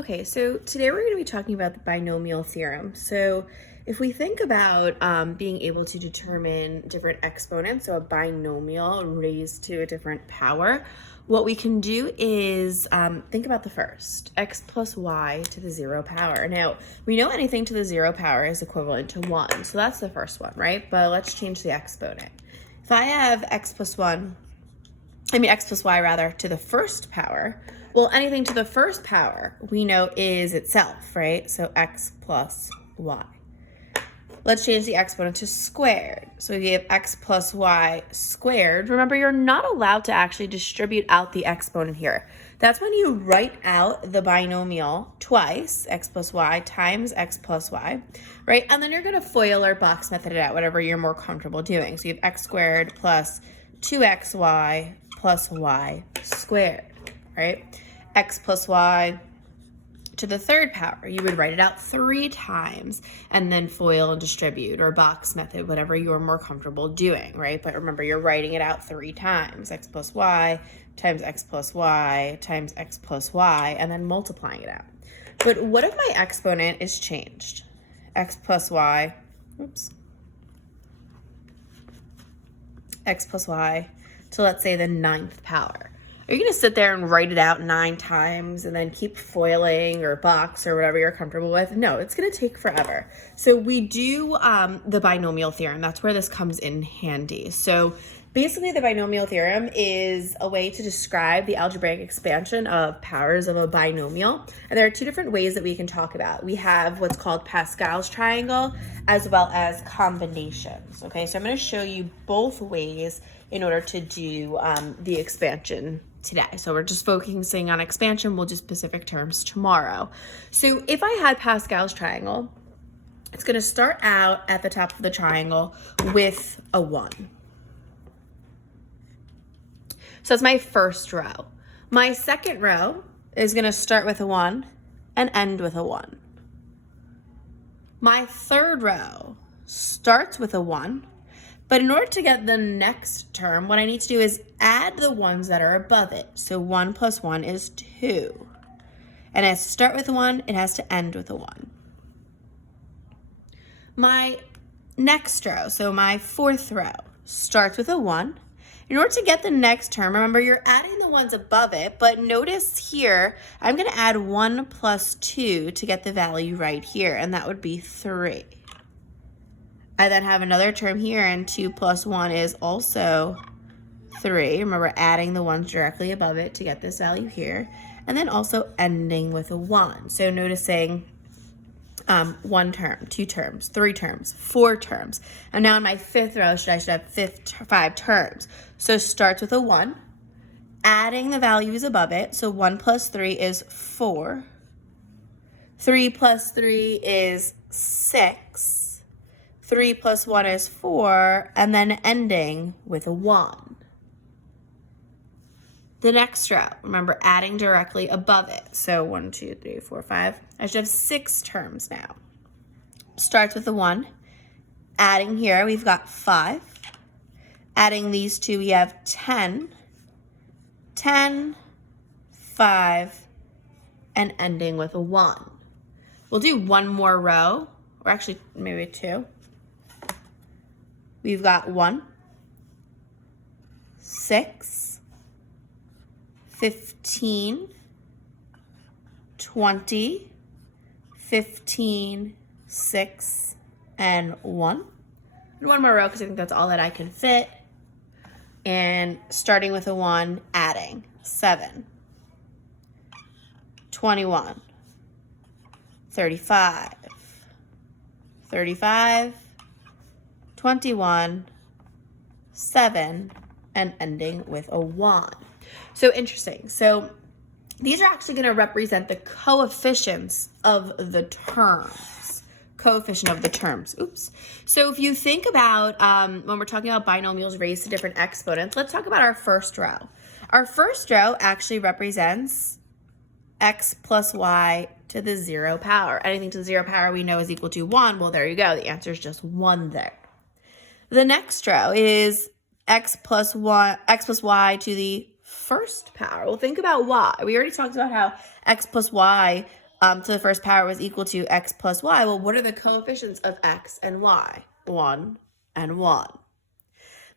Okay, so today we're going to be talking about the binomial theorem. So if we think about being able to determine different exponents, so a binomial raised to a different power, what we can do is think about the first, x plus y to the 0 power. Now, we know anything to the 0 power is equivalent to 1, so that's the first one, right? But let's change the exponent. If I have x plus y rather, to the first power, well, anything to the first power we know is itself, right? So x plus y. Let's change the exponent to squared. So we have x plus y squared. Remember, you're not allowed to actually distribute out the exponent here. That's when you write out the binomial twice, x plus y times x plus y, right? And then you're going to FOIL or box method it out, whatever you're more comfortable doing. So you have x squared plus 2xy plus y squared, right? X plus y to the third power. You would write it out 3 times and then FOIL and distribute or box method, whatever you're more comfortable doing, right? But remember, you're writing it out 3 times. X plus y times x plus y times x plus y, and then multiplying it out. But what if my exponent is changed? X plus y, x plus y to, let's say, the 9th power. Are you going to sit there and write it out 9 times and then keep foiling or box or whatever you're comfortable with? No, it's going to take forever. So we do the binomial theorem. That's where this comes in handy. So basically, the binomial theorem is a way to describe the algebraic expansion of powers of a binomial. And there are 2 different ways that we can talk about. We have what's called Pascal's Triangle as well as combinations. Okay, so I'm going to show you both ways in order to do the expansion today. So we're just focusing on expansion. We'll do specific terms tomorrow. So if I had Pascal's triangle, it's going to start out at the top of the triangle with a 1. So that's my first row. My second row is going to start with a 1 and end with a 1. My third row starts with a 1. But in order to get the next term, what I need to do is add the ones that are above it. So 1 plus 1 is 2. And it has to start with a 1, it has to end with a 1. My next row, so my fourth row, starts with a 1. In order to get the next term, remember, you're adding the ones above it, but notice here, I'm going to add 1 plus 2 to get the value right here, and that would be 3. I then have another term here, and 2 plus 1 is also 3. Remember, adding the ones directly above it to get this value here, and then also ending with a 1. So noticing 1 term, 2 terms, 3 terms, 4 terms. And now in my fifth row, I should have 5 terms. So starts with a 1, adding the values above it. So 1 plus 3 is 4. 3 plus 3 is 6. 3 plus 1 is 4, and then ending with a 1. The next row, remember, adding directly above it. So 1, 2, 3, 4, 5. I should have 6 terms now. Starts with a 1. Adding here, we've got 5. Adding these 2, we have 10. 10, 5, and ending with a 1. We'll do one more row, or actually maybe 2. We've got 1, 6, 15, 20, 15, 6, and 1. And one more row because I think that's all that I can fit. And starting with a 1, adding 7, 21, 35, 35, 21, 7, and ending with a 1. So interesting. So these are actually going to represent the coefficients of the terms. Coefficient of the terms. Oops. So if you think about when we're talking about binomials raised to different exponents, let's talk about our first row. Our first row actually represents x plus y to the 0 power. Anything to the 0 power we know is equal to 1. Well, there you go. The answer is just 1 there. The next row is x plus y to the first power. Well, think about y. We already talked about how x plus y to the first power was equal to x plus y. Well, what are the coefficients of x and y? 1 and 1.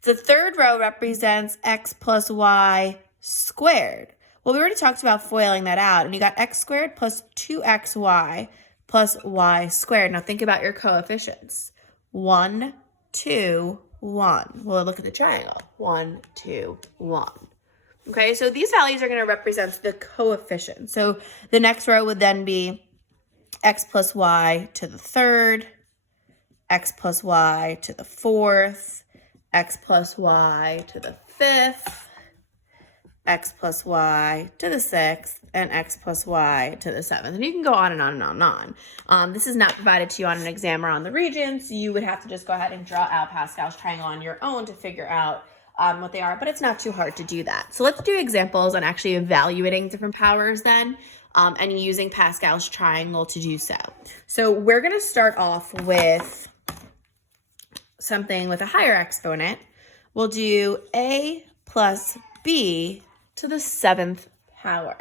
The third row represents x plus y squared. Well, we already talked about foiling that out, and you got x squared plus 2xy plus y squared. Now think about your coefficients. 1, 2, 1. Well, look at the triangle. 1, 2, 1. Okay, so these values are going to represent the coefficient. So the next row would then be x plus y to the third, x plus y to the fourth, x plus y to the fifth, x plus y to the sixth, and x plus y to the seventh. And you can go on and on and on and on. This is not provided to you on an exam or on the Regents. You would have to just go ahead and draw out Pascal's triangle on your own to figure out what they are, but it's not too hard to do that. So let's do examples on actually evaluating different powers then, and using Pascal's triangle to do so. So we're going to start off with something with a higher exponent. We'll do a plus b to the 7th power.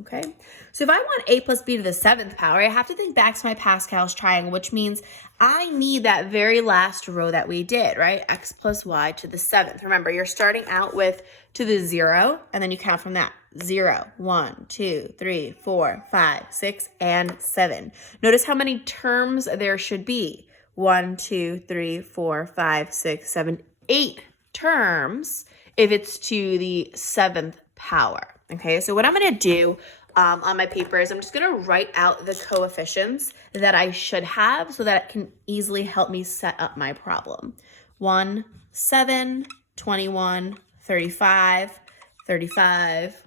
Okay, so if I want a plus b to the 7th power, I have to think back to my Pascal's triangle, which means I need that very last row that we did, right? X plus y to the 7th. Remember, you're starting out with to the 0, and then you count from that. 0, 1, 2, 3, 4, 5, 6, and 7. Notice how many terms there should be. 1, 2, 3, 4, 5, 6, 7, 8 terms if it's to the 7th power. Okay, so what I'm going to do on my paper is I'm just going to write out the coefficients that I should have so that it can easily help me set up my problem. 1, 7, 21, 35, 35,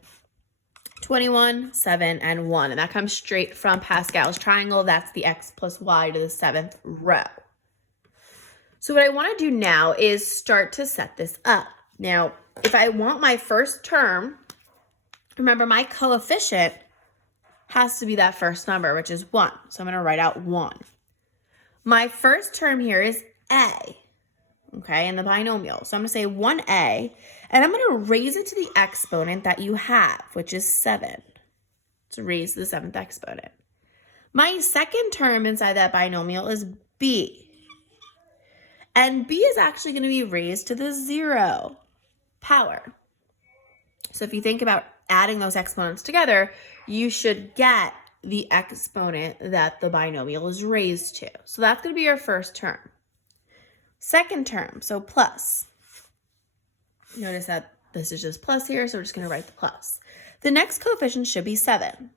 21, 7, and 1. And that comes straight from Pascal's triangle. That's the x plus y to the 7th row. So what I want to do now is start to set this up. Now, if I want my first term, remember my coefficient has to be that first number, which is 1. So I'm going to write out 1. My first term here is a, okay, in the binomial. So I'm going to say 1a, and I'm going to raise it to the exponent that you have, which is 7. So raise the 7th exponent. My second term inside that binomial is b. And b is actually going to be raised to the 0 power. So if you think about adding those exponents together, you should get the exponent that the binomial is raised to. So that's going to be your first term. Second term, so plus. Notice that this is just plus here, so we're just going to write the plus. The next coefficient should be 7.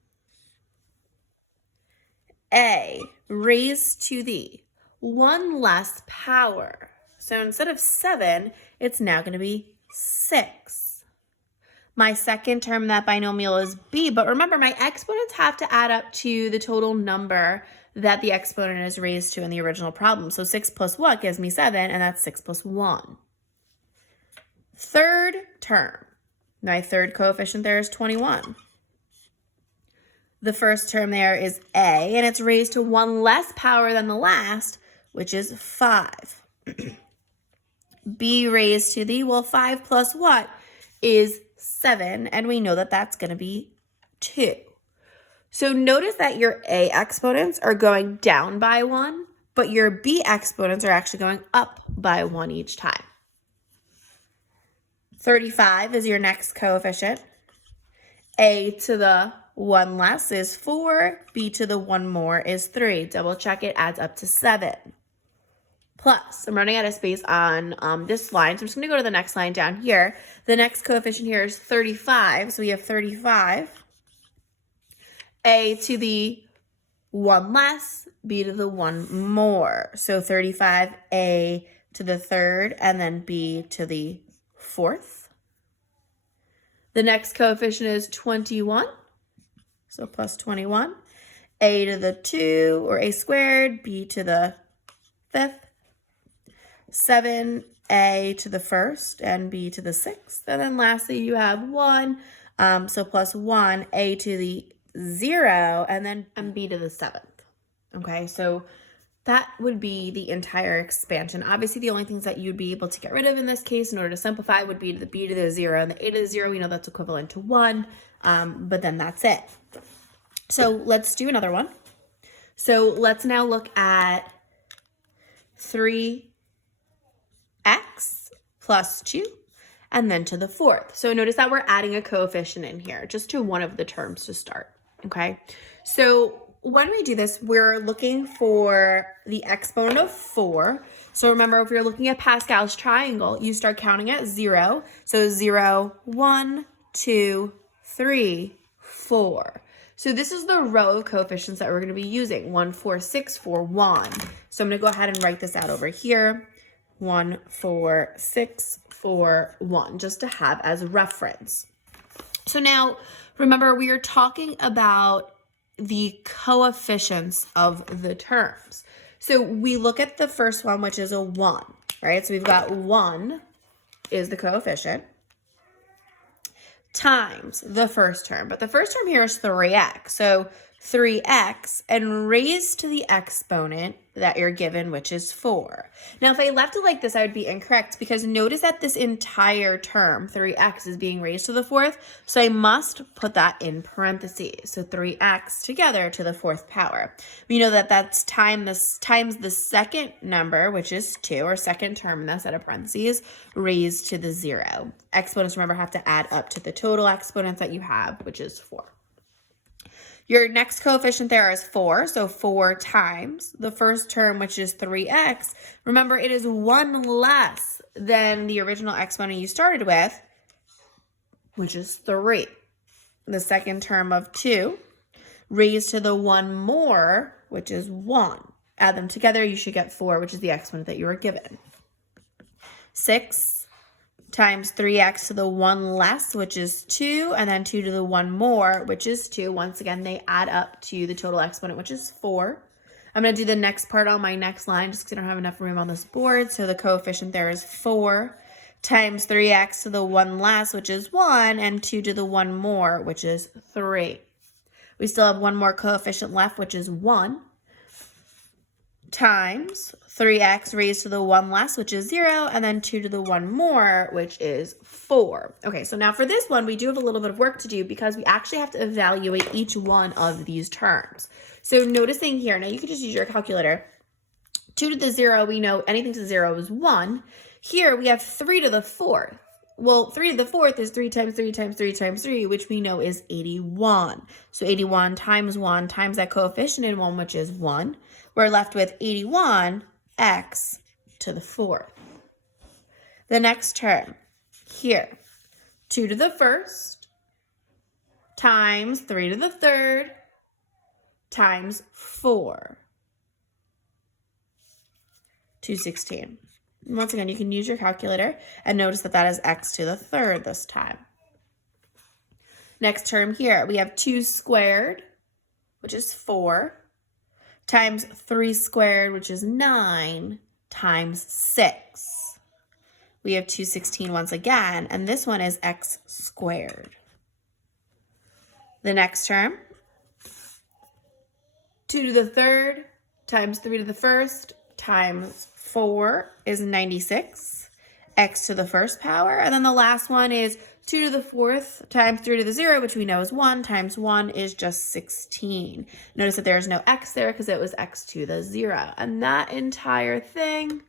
A raised to the 1 less power. So instead of 7, it's now going to be 6. My second term in that binomial is b, but remember my exponents have to add up to the total number that the exponent is raised to in the original problem. So 6 plus what gives me 7, and that's 6 plus 1. Third term, my third coefficient there is 21. The first term there is a, and it's raised to 1 less power than the last, which is 5. b raised to the, well, 5 plus what is 7, and we know that that's going to be 2. So notice that your a exponents are going down by 1, but your b exponents are actually going up by 1 each time. 35 is your next coefficient. A to the 1 less is 4, b to the 1 more is 3. Double check it, adds up to 7. Plus, I'm running out of space on this line, so I'm just going to go to the next line down here. The next coefficient here is 35, so we have 35. A to the 1 less, b to the 1 more. So 35, a to the 3rd, and then b to the 4th. The next coefficient is 21, so plus 21. A to the 2, or a squared, b to the 5th. 7, a to the 1st, and b to the 6th. And then lastly, you have 1, so plus 1, a to the 0, and then b to the 7th. Okay, so that would be the entire expansion. Obviously, the only things that you'd be able to get rid of in this case in order to simplify would be the b to the 0 and the a to the 0. We know that's equivalent to 1, but then that's it. So let's do another one. So let's now look at 3x plus 2 and then to the fourth. So notice that we're adding a coefficient in here just to one of the terms to start, okay? So when we do this, we're looking for the exponent of 4. So remember, if you're looking at Pascal's triangle, you start counting at 0. So 0, 1, 2, 3, 4. So this is the row of coefficients that we're going to be using, 1, 4, 6, 4, 1. So I'm going to go ahead and write this out over here, 1, 4, 6, 4, 1, just to have as reference. So now, remember, we are talking about the coefficients of the terms. So we look at the first one, which is a 1, right? So we've got 1 is the coefficient times the first term. But the first term here is 3x. So 3x and raised to the exponent that you're given, which is 4. Now, if I left it like this, I would be incorrect because notice that this entire term, 3x, is being raised to the fourth. So I must put that in parentheses. So 3x together to the fourth power. We know that that's times the second number, which is 2, or second term in that set of parentheses, raised to the 0. Exponents, remember, have to add up to the total exponents that you have, which is 4. Your next coefficient there is 4, so 4 times the first term, which is 3x. Remember, it is 1 less than the original exponent you started with, which is 3. The second term of 2 raised to the 1 more, which is 1. Add them together, you should get 4, which is the exponent that you were given. 6 times 3x to the 1 less, which is 2, and then 2 to the 1 more, which is 2. Once again, they add up to the total exponent, which is 4. I'm going to do the next part on my next line just because I don't have enough room on this board. So the coefficient there is 4 times 3x to the 1 less, which is 1, and 2 to the 1 more, which is 3. We still have one more coefficient left, which is 1, times 3x raised to the 1 less, which is 0, and then 2 to the 1 more, which is 4. Okay, so now for this one, we do have a little bit of work to do because we actually have to evaluate each one of these terms. So noticing here, now you can just use your calculator. 2 to the 0, we know anything to the 0 is 1. Here we have 3 to the 4th. Well, 3 to the 4th is 3 times 3 times 3 times 3, which we know is 81. So 81 times 1 times that coefficient in 1, which is 1. We're left with 81x to the 4th. The next term here, 2 to the 1st times 3 to the 3rd times 4. 216. Once again, you can use your calculator and notice that that is x to the 3rd this time. Next term here, we have 2 squared, which is 4, times 3 squared, which is 9, times 6. We have 216 once again, and this one is x squared. The next term, 2 to the 3rd times 3 to the 1st times 4 is 96, x to the 1st power. And then the last one is 2 to the 4th times 3 to the 0, which we know is 1, times 1 is just 16. Notice that there's no x there because it was x to the 0. And that entire thing,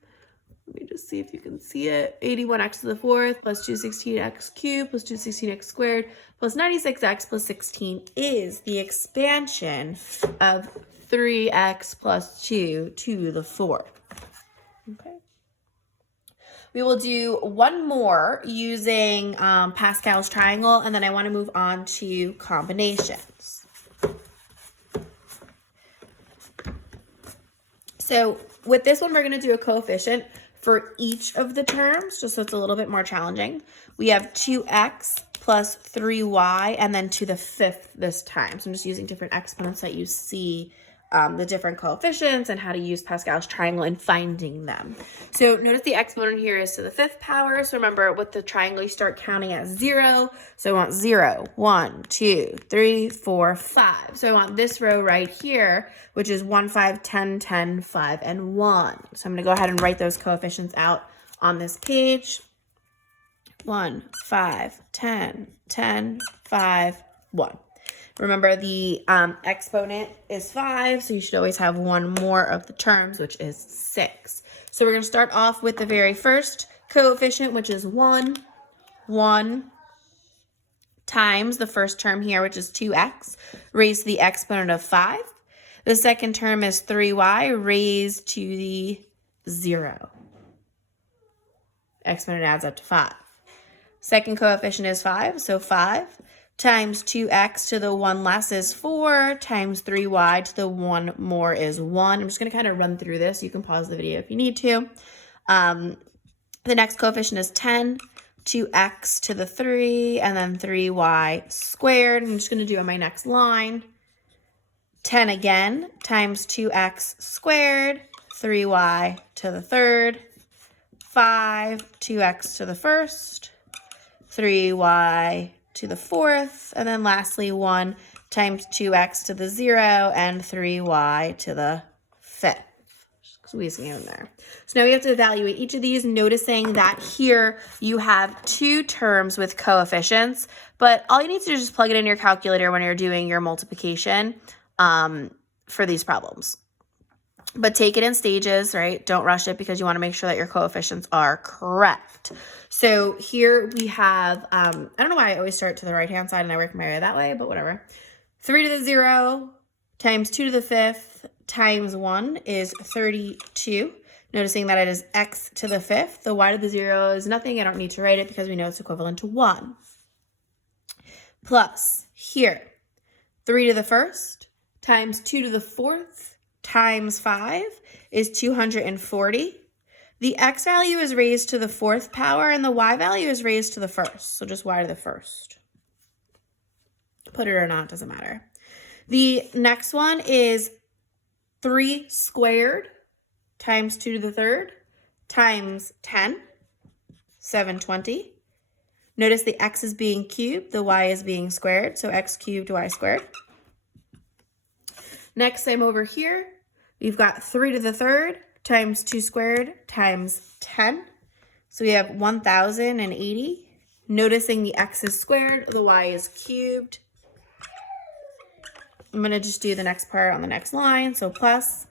let me just see if you can see it, 81x to the 4th plus 216x cubed plus 216x squared plus 96x plus 16 is the expansion of 3x plus 2 to the 4th. Okay. We will do one more using Pascal's triangle, and then I want to move on to combinations. So with this one, we're going to do a coefficient for each of the terms, just so it's a little bit more challenging. We have 2x plus 3y, and then to the 5th this time. So I'm just using different exponents that you see the different coefficients and how to use Pascal's triangle in finding them. So notice the exponent here is to the 5th power. So remember, with the triangle, you start counting at 0. So I want 0, 1, 2, 3, 4, 5. So I want this row right here, which is 1, 5, 10, 10, 5, and 1. So I'm going to go ahead and write those coefficients out on this page. 1, 5, 10, 10, 5, 1. Remember, the exponent is 5, so you should always have one more of the terms, which is 6. So we're going to start off with the very first coefficient, which is 1 times the first term here, which is 2x, raised to the exponent of 5. The second term is 3y raised to the 0. Exponent adds up to 5. Second coefficient is 5, so 5 times 2x to the 1 less is 4, times 3y to the 1 more is 1. I'm just going to kind of run through this. You can pause the video if you need to. The next coefficient is 10, 2x to the 3, and then 3y squared. I'm just going to do on my next line. 10 again, times 2x squared, 3y to the third, 5, 2x to the first, 3y to the fourth, and then lastly 1 times 2x to the 0 and 3y to the fifth. Squeezing it in there. So now we have to evaluate each of these, noticing that here you have 2 terms with coefficients, but all you need to do is just plug it in your calculator when you're doing your multiplication for these problems. But take it in stages, right? Don't rush it because you want to make sure that your coefficients are correct. So here we have, I don't know why I always start to the right-hand side and I work my way that way, but whatever. 3 to the 0 times 2 to the 5th times 1 is 32. Noticing that it is x to the 5th. The y to the 0 is nothing. I don't need to write it because we know it's equivalent to 1. Plus, here, 3 to the 1st times 2 to the 4th times 5 is 240. The x value is raised to the 4th power and the y value is raised to the 1st. So just y to the 1st. Put it or not, doesn't matter. The next one is 3 squared times 2 to the 3rd times 10, 720. Notice the x is being cubed, the y is being squared, so x cubed, y squared. Next time over here, we've got 3 to the 3rd times 2 squared times 10. So we have 1080. Noticing the x is squared, the y is cubed. I'm going to just do the next part on the next line. So plus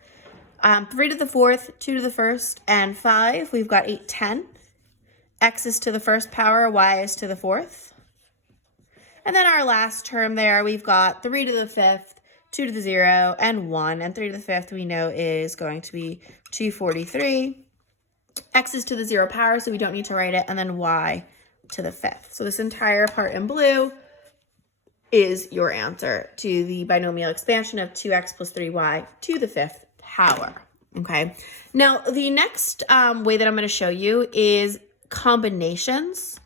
3 to the 4th, 2 to the 1st, and 5. We've got 810. X is to the 1st power, y is to the 4th. And then our last term there, we've got 3 to the 5th, 2 to the 0, and 1. And 3 to the 5th we know is going to be 243. X is to the 0 power, so we don't need to write it. And then y to the 5th. So this entire part in blue is your answer to the binomial expansion of 2x plus 3y to the 5th power. Okay. Now, the next way that I'm going to show you is combinations.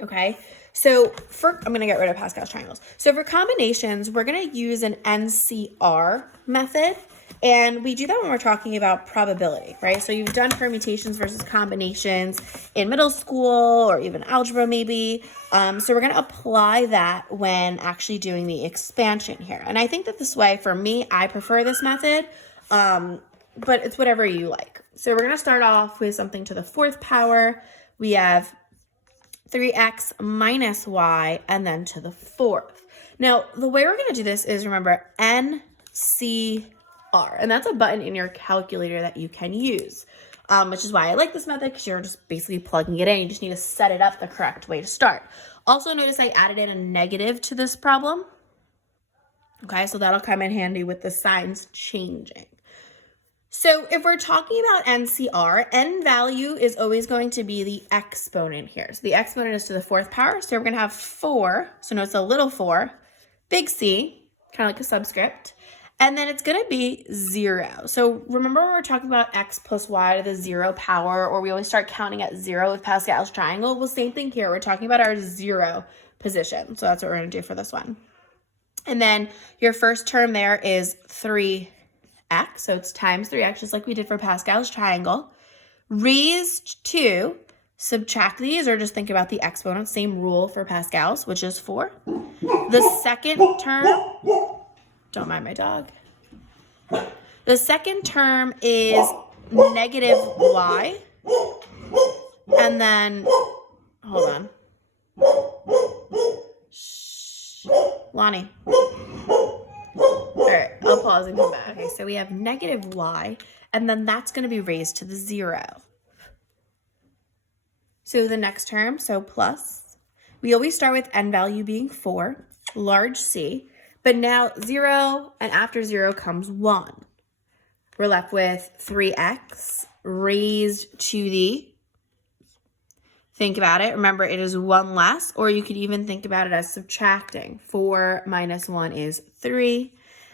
Okay. So I'm going to get rid of Pascal's triangles. So for combinations, we're going to use an NCR method. And we do that when we're talking about probability, right? So you've done permutations versus combinations in middle school or even algebra maybe. So we're going to apply that when actually doing the expansion here. And I think that this way, for me, I prefer this method, but it's whatever you like. So we're going to start off with something to the 4th power. We have 3x minus y, and then to the 4th. Now, the way we're going to do this is, remember, NCR. And that's a button in your calculator that you can use, which is why I like this method, because you're just basically plugging it in. You just need to set it up the correct way to start. Also, notice I added in a negative to this problem. Okay, so that'll come in handy with the signs changing. So if we're talking about NCR, n value is always going to be the exponent here. So the exponent is to the 4th power. So we're going to have 4. So notice a little 4, big C, kind of like a subscript. And then it's going to be 0. So remember when we're talking about x plus y to the 0 power, or we always start counting at 0 with Pascal's triangle? Well, same thing here. We're talking about our 0 position. So that's what we're going to do for this one. And then your first term there is 3x. So it's times 3x, just like we did for Pascal's triangle. Raised to, subtract these, or just think about the exponent. Same rule for Pascal's, which is 4. The second term... Don't mind my dog. The second term is negative y. And then, hold on. Shh. Lonnie. All right, I'll pause and come back. Okay, so we have negative y, and then that's going to be raised to the 0. So the next term, so plus, we always start with n value being 4, large C, but now 0, and after 0 comes 1. We're left with 3x raised to the, think about it, remember it is 1 less, or you could even think about it as subtracting. 4 minus 1 is 3.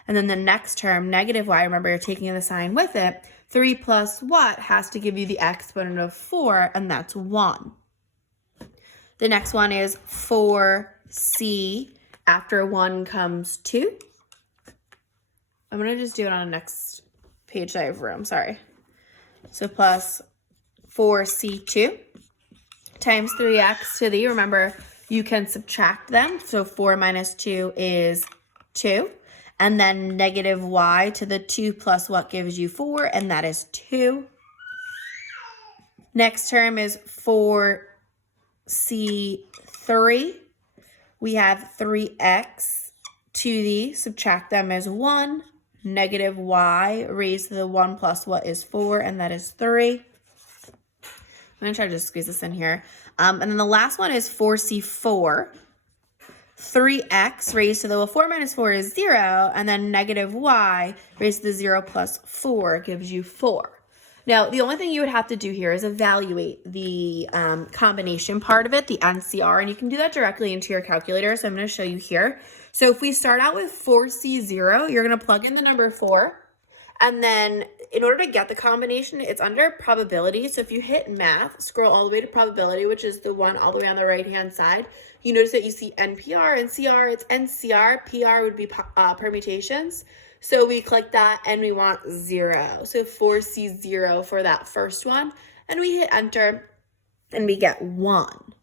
And then the next term, negative y, remember you're taking the sign with it. 3 plus what has to give you the exponent of 4, and that's 1. The next one is 4c. After 1 comes 2. I'm going to just do it on the next page that I have room, sorry. So plus 4c2 times 3x to the, remember you can subtract them. So 4 minus 2 is 2. And then negative y to the 2 plus what gives you 4, and that is 2. Next term is 4c3. We have 3x to the, subtract them as 1. Negative y raised to the 1 plus what is 4, and that is 3. I'm going to try to just squeeze this in here. And then the last one is 4c4. 3x raised to the, well, 4 minus 4 is 0, and then negative y raised to the 0 plus 4 gives you 4. Now, the only thing you would have to do here is evaluate the combination part of it, the NCR, and you can do that directly into your calculator, so I'm going to show you here. So if we start out with 4C0, you're going to plug in the number 4, and then in order to get the combination, it's under probability. So if you hit math, scroll all the way to probability, which is the one all the way on the right-hand side, you notice that you see NPR and CR, it's NCR, PR would be permutations. So we click that and we want 0. So 4C0 for that first one, and we hit enter and we get 1.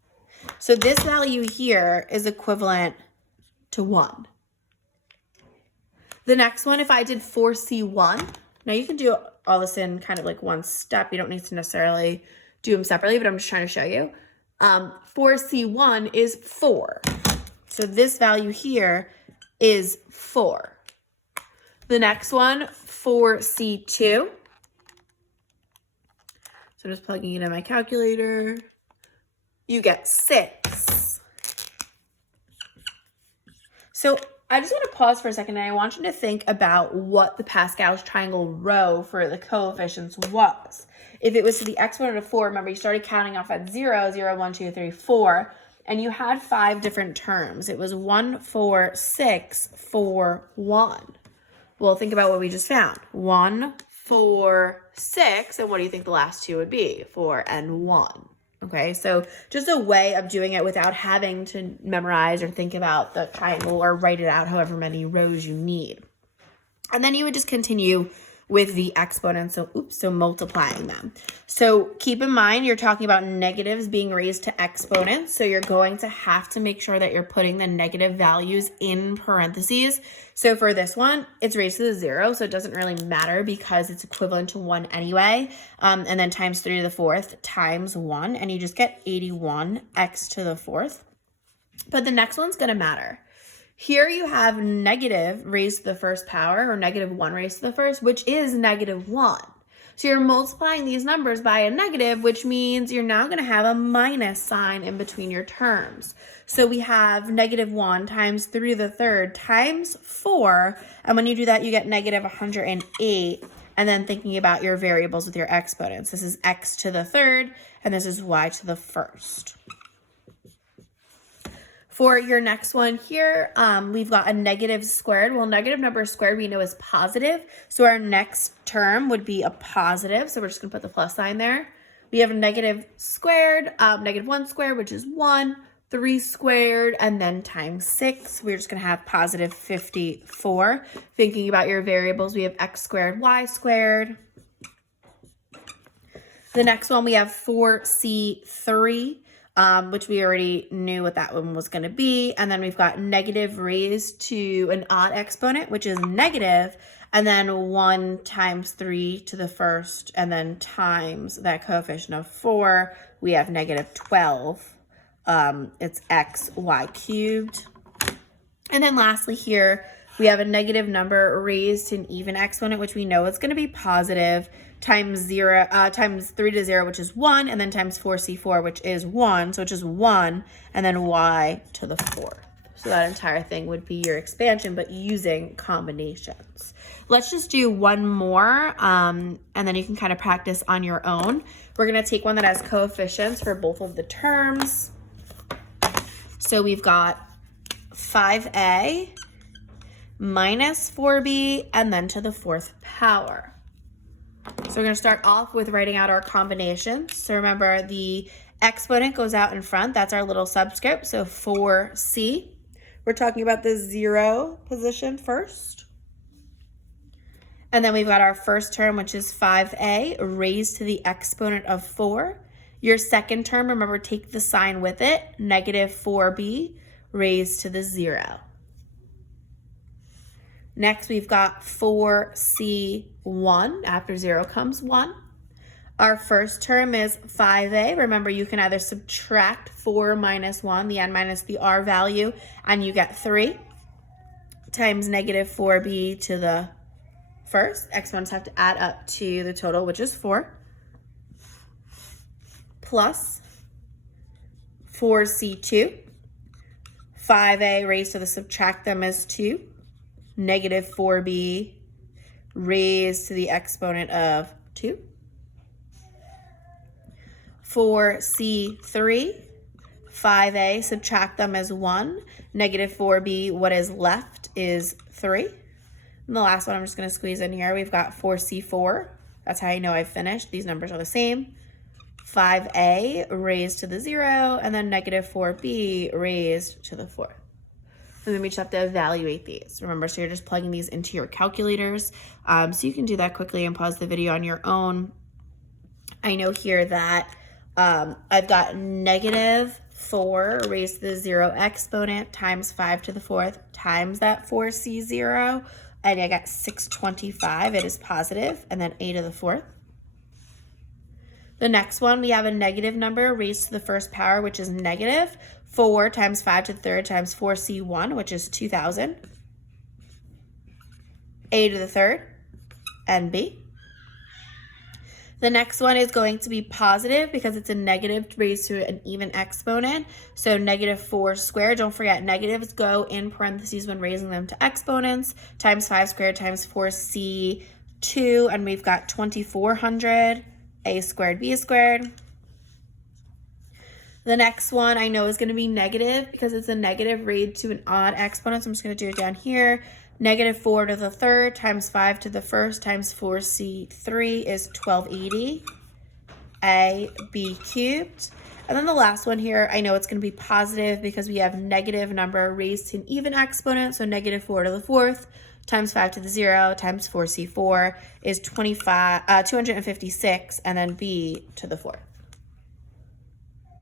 So this value here is equivalent to 1. The next one, if I did 4C1, now you can do all this in kind of like one step. You don't need to necessarily do them separately, but I'm just trying to show you. 4C1 is 4. So this value here is 4. The next one, 4C2. So I'm just plugging it in my calculator. You get 6. So I just want to pause for a second, and I want you to think about what the Pascal's triangle row for the coefficients was. If it was to the exponent of 4, remember you started counting off at 0, 0, 1, 2, 3, 4, and you had 5 different terms. It was 1, 4, 6, 4, 1. Well, think about what we just found. 1, 4, 6, and what do you think the last two would be? 4 and 1. Okay, so just a way of doing it without having to memorize or think about the triangle or write it out however many rows you need. And then you would just continue with the exponents, so multiplying them. So keep in mind, you're talking about negatives being raised to exponents, so you're going to have to make sure that you're putting the negative values in parentheses. So for this one, it's raised to the 0, so it doesn't really matter because it's equivalent to 1 anyway. And then times 3 to the 4th times 1, and you just get 81 x to the 4th. But the next one's going to matter. Here you have negative raised to the first power, or negative 1 raised to the first, which is negative 1. So you're multiplying these numbers by a negative, which means you're now going to have a minus sign in between your terms. So we have negative 1 times 3 to the 3rd times 4, and when you do that, you get negative 108, and then thinking about your variables with your exponents. This is x to the 3rd, and this is y to the 1st. For your next one here, we've got a negative squared. Well, negative number squared we know is positive. So our next term would be a positive. So we're just going to put the plus sign there. We have a negative squared, negative 1 squared, which is 1, 3 squared, and then times 6. We're just going to have positive 54. Thinking about your variables, we have x squared, y squared. The next one, we have 4c3. Which we already knew what that one was going to be. And then we've got negative raised to an odd exponent, which is negative, and then 1 times 3 to the 1st, and then times that coefficient of 4, we have negative 12. It's x, y cubed. And then lastly here, we have a negative number raised to an even exponent, which we know is going to be positive, times 3 to 0, which is 1, and then times 4c4, which is 1, so which is 1, and then y to the 4th. So that entire thing would be your expansion, but using combinations. Let's just do one more, and then you can kind of practice on your own. We're going to take one that has coefficients for both of the terms. So we've got 5a minus 4b, and then to the 4th power. So we're going to start off with writing out our combinations. So remember, the exponent goes out in front. That's our little subscript. So 4c. We're talking about the 0 position first. And then we've got our first term, which is 5a raised to the exponent of 4. Your second term, remember, take the sign with it, negative 4b raised to the 0. Next, we've got 4c1. After 0 comes 1. Our first term is 5a. Remember, you can either subtract 4 minus 1, the n minus the r value, and you get 3, times negative 4b to the first. Exponents have to add up to the total, which is 4, plus 4c2. 5a raised to the subtract them is 2. Negative 4b raised to the exponent of 2. 4c3, 5a, subtract them as 1. Negative 4b, what is left is 3. And the last one I'm just going to squeeze in here. We've got 4c4. That's how I know I've finished. These numbers are the same. 5a raised to the 0, and then negative 4b raised to the 4th. And then we just have to evaluate these. Remember, so you're just plugging these into your calculators. So you can do that quickly and pause the video on your own. I know here that I've got negative 4 raised to the 0 exponent times 5 to the 4th times that 4c0. And I got 625. It is positive, and then a to the 4th. The next one, we have a negative number raised to the first power, which is negative 4 times 5 to the 3rd times 4c1, which is 2000. A to the 3rd, and b. The next one is going to be positive because it's a negative raised to an even exponent. So negative 4 squared. Don't forget, negatives go in parentheses when raising them to exponents. Times 5 squared times 4c2, and we've got 2400. A squared, b squared. The next one I know is going to be negative because it's a negative raised to an odd exponent. So I'm just going to do it down here. Negative 4 to the 3rd times 5 to the 1st times 4c3 is 1280. A, b cubed. And then the last one here, I know it's going to be positive because we have negative number raised to an even exponent. So negative 4 to the 4th times 5 to the 0 times 4c4 is 256, and then b to the 4th.